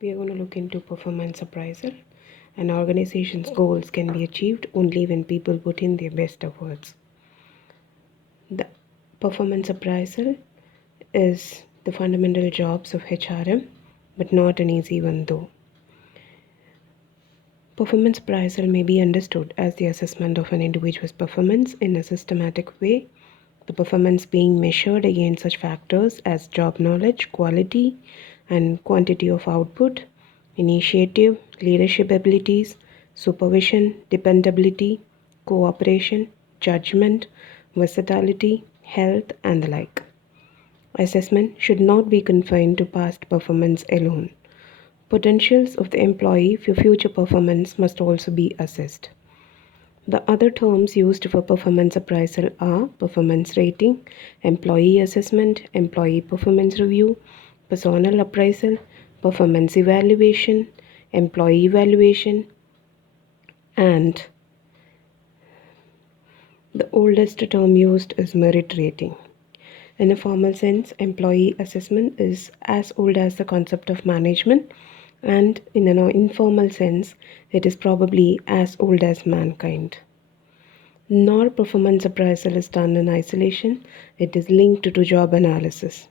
We are going to look into performance appraisal. An organization's goals can be achieved only when people put in their best efforts. The performance appraisal is the fundamental jobs of HRM, but not an easy one though. Performance appraisal may be understood as the assessment of an individual's performance in a systematic way, the performance being measured against such factors as job knowledge, quality, and quantity of output, initiative, leadership abilities, supervision, dependability, cooperation, judgment, versatility, health, and the like. Assessment should not be confined to past performance alone. Potentials of the employee for future performance must also be assessed. The other terms used for performance appraisal are performance rating, employee assessment, employee performance review, personnel appraisal, performance evaluation, employee evaluation, and the oldest term used is merit rating. In a formal sense, employee assessment is as old as the concept of management, and in an informal sense, it is probably as old as mankind. Nor performance appraisal is done in isolation, it is linked to job analysis.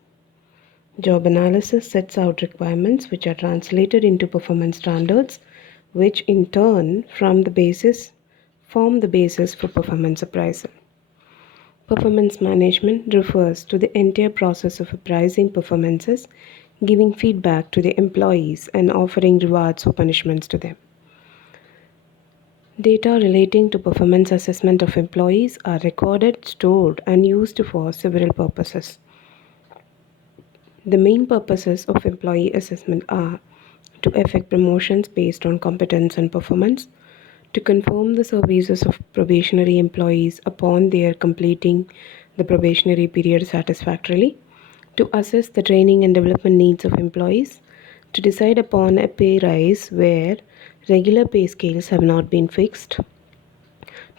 Job analysis sets out requirements which are translated into performance standards, which in turn form the basis for performance appraisal. Performance management refers to the entire process of appraising performances, giving feedback to the employees, and offering rewards or punishments to them. Data relating to performance assessment of employees are recorded, stored, and used for several purposes. The main purposes of employee assessment are to effect promotions based on competence and performance, to confirm the services of probationary employees upon their completing the probationary period satisfactorily, to assess the training and development needs of employees, to decide upon a pay rise where regular pay scales have not been fixed,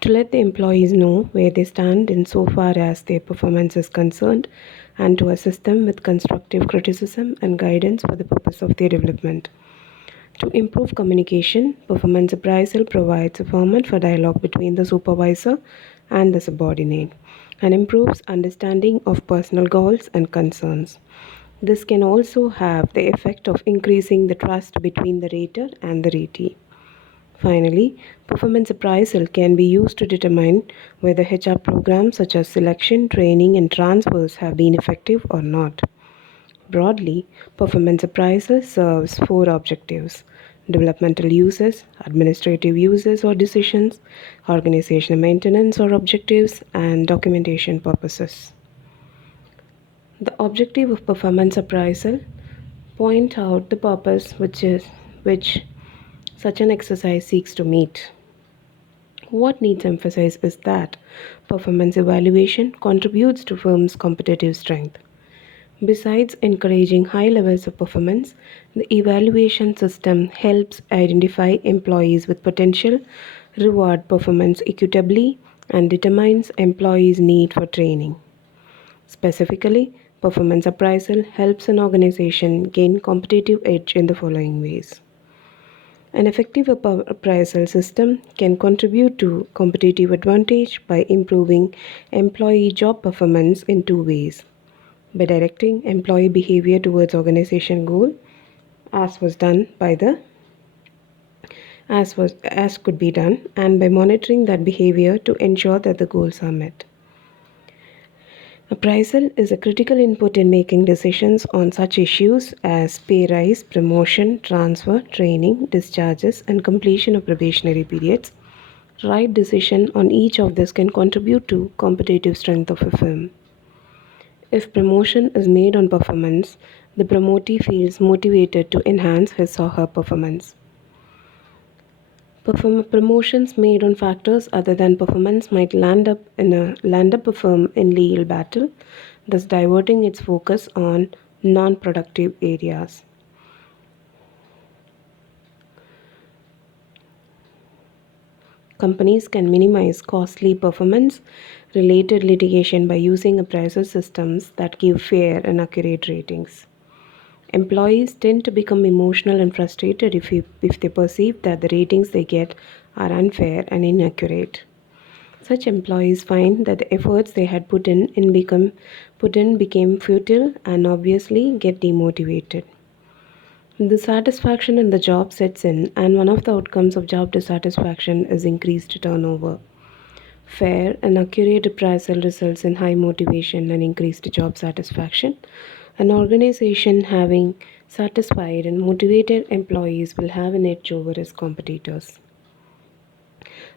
to let the employees know where they stand in so far as their performance is concerned, and to assist them with constructive criticism and guidance for the purpose of their development. To improve communication, performance appraisal provides a format for dialogue between the supervisor and the subordinate and improves understanding of personal goals and concerns. This can also have the effect of increasing the trust between the rater and the ratee. Finally, performance appraisal can be used to determine whether HR programs such as selection, training, and transfers have been effective or not. Broadly, performance appraisal serves four objectives: developmental uses, administrative uses or decisions, organizational maintenance or objectives, and documentation purposes. The objective of performance appraisal point out the purpose which such an exercise seeks to meet. What needs emphasis is that performance evaluation contributes to firms' competitive strength. Besides encouraging high levels of performance, the evaluation system helps identify employees with potential, reward performance equitably, and determines employees' need for training. Specifically, performance appraisal helps an organization gain competitive edge in the following ways. An effective appraisal system can contribute to competitive advantage by improving employee job performance in two ways: by directing employee behavior towards organization goal, as was done by the as could be done, and by monitoring that behavior to ensure that the goals are met. Appraisal is a critical input in making decisions on such issues as pay rise, promotion, transfer, training, discharges, and completion of probationary periods. Right decision on each of this can contribute to competitive strength of a firm. If promotion is made on performance, the promotee feels motivated to enhance his or her performance. Promotions made on factors other than performance might land up a firm in legal battle, thus diverting its focus on non-productive areas. Companies can minimize costly performance-related litigation by using appraisal systems that give fair and accurate ratings. Employees tend to become emotional and frustrated if they perceive that the ratings they get are unfair and inaccurate. Such employees find that the efforts they had put in became futile and obviously get demotivated. Dissatisfaction in the job sets in, and one of the outcomes of job dissatisfaction is increased turnover. Fair and accurate appraisal results in high motivation and increased job satisfaction. An organization having satisfied and motivated employees will have an edge over its competitors.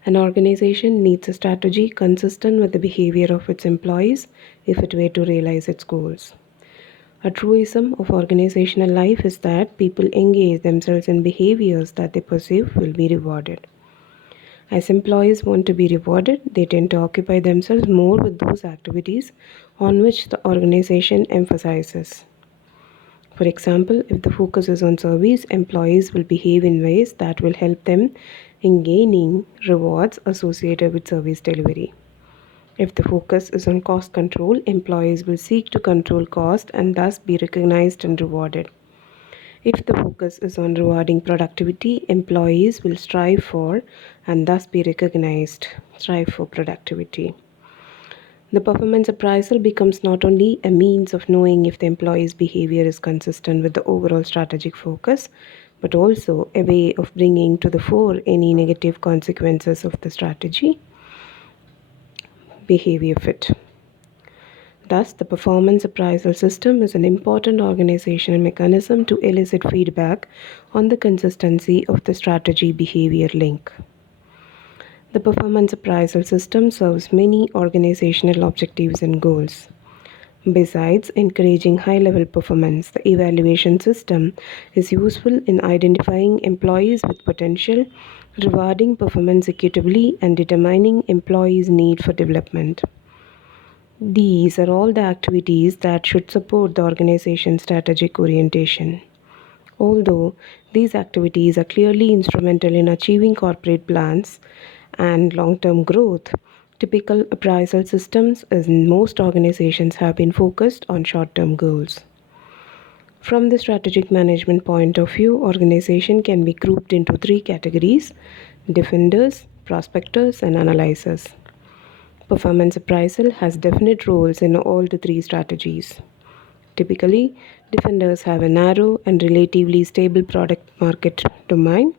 An organization needs a strategy consistent with the behavior of its employees if it were to realize its goals. A truism of organizational life is that people engage themselves in behaviors that they perceive will be rewarded. As employees want to be rewarded, they tend to occupy themselves more with those activities on which the organization emphasizes. For example, if the focus is on service, employees will behave in ways that will help them in gaining rewards associated with service delivery. If the focus is on cost control, employees will seek to control cost and thus be recognized and rewarded. If the focus is on rewarding productivity, employees will strive for and thus be recognized, strive for productivity. The performance appraisal becomes not only a means of knowing if the employee's behavior is consistent with the overall strategic focus, but also a way of bringing to the fore any negative consequences of the strategy behavior fit. Thus, the performance appraisal system is an important organizational mechanism to elicit feedback on the consistency of the strategy behavior link. The performance appraisal system serves many organizational objectives and goals. Besides encouraging high level performance, the evaluation system is useful in identifying employees with potential, rewarding performance equitably, and determining employees' need for development. These are all the activities that should support the organization's strategic orientation. Although these activities are clearly instrumental in achieving corporate plans and long term growth, typical appraisal systems in most organizations have been focused on short term goals. From the strategic management point of view, organization can be grouped into three categories: defenders, prospectors, and analyzers. Performance appraisal has definite roles in all the three strategies. Typically, defenders have a narrow and relatively stable product market domain.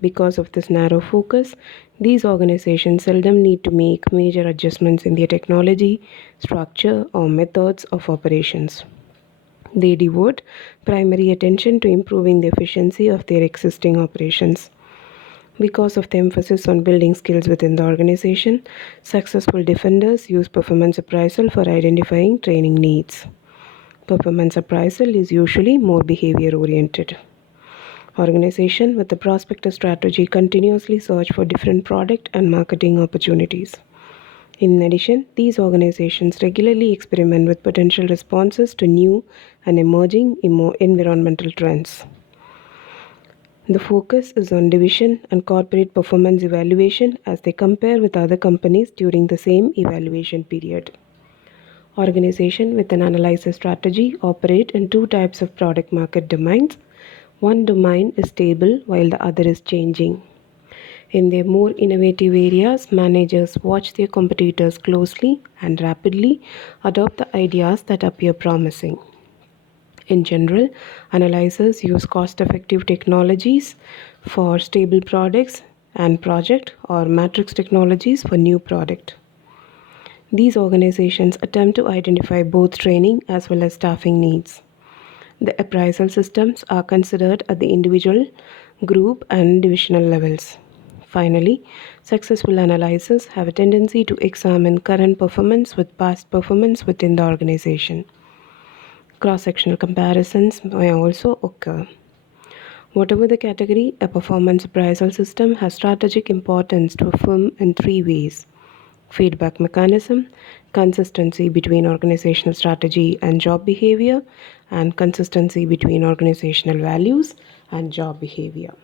Because of this narrow focus, these organizations seldom need to make major adjustments in their technology, structure, or methods of operations. They devote primary attention to improving the efficiency of their existing operations. Because of the emphasis on building skills within the organization, successful defenders use performance appraisal for identifying training needs. Performance appraisal is usually more behavior oriented. Organization with a prospector strategy continuously search for different product and marketing opportunities. In addition, these organizations regularly experiment with potential responses to new and emerging environmental trends. The focus is on division and corporate performance evaluation as they compare with other companies during the same evaluation period. Organization with an analyzer strategy operate in two types of product market domains. One domain is stable while the other is changing. In their more innovative areas, managers watch their competitors closely and rapidly adopt the ideas that appear promising. In general, analyzers use cost-effective technologies for stable products and project or matrix technologies for new product. These organizations attempt to identify both training as well as staffing needs. The appraisal systems are considered at the individual, group, and divisional levels. Finally, successful analyzers have a tendency to examine current performance with past performance within the organization. Cross-sectional comparisons may also occur. Whatever the category, a performance appraisal system has strategic importance to a firm in three ways: feedback mechanism, consistency between organizational strategy and job behavior, and consistency between organizational values and job behavior.